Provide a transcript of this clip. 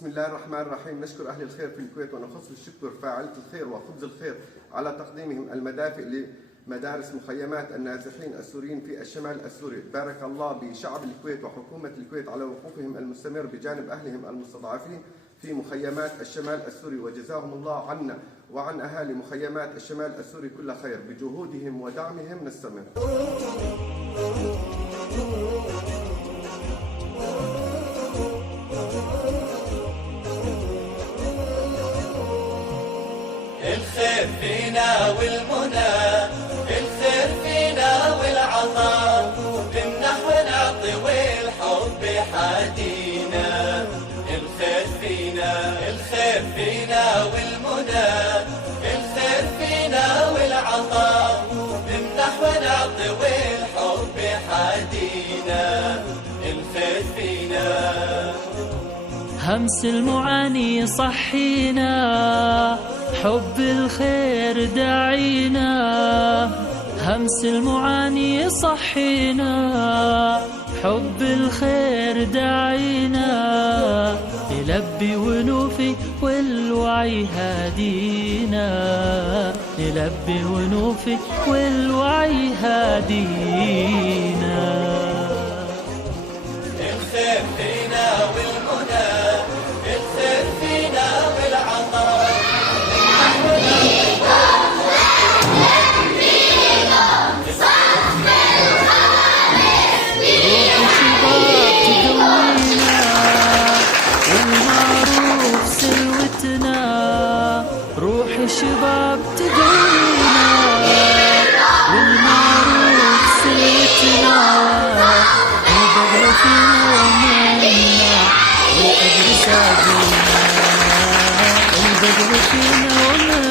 بسم الله الرحمن الرحيم. نشكر أهل الخير في الكويت ونخص بالشكر فاعلة الخير وخبز الخير على تقديمهم المدافئ لمدارس مخيمات النازحين السوريين في الشمال السوري. بارك الله بشعب الكويت وحكومة الكويت على وقوفهم المستمر بجانب أهلهم المستضعفين في مخيمات الشمال السوري، وجزاهم الله عنا وعن أهالي مخيمات الشمال السوري كل خير. بجهودهم ودعمهم نستمر. الخير فينا والمنى، الخير فينا والعطاء، نمنح ونعطي والحب حادينا. الخير فينا، الخير فينا والمنى، الخير فينا والعطاء، نمنح ونعطي والحب حادينا. الخير فينا. همس المعاني صحينا، حب الخير داعينا. همس المعاني صحينا، حب الخير داعينا. نلبي ونوفي والوعي هادينا، نلبي ونوفي والوعي هادينا. الخير فينا والمنى، الخير فينا والعطاء. روح الشباب تقوينا والمعروف سلوتنا. البدر فينا ومنا والأجر سابنا، البدر فينا ومنا.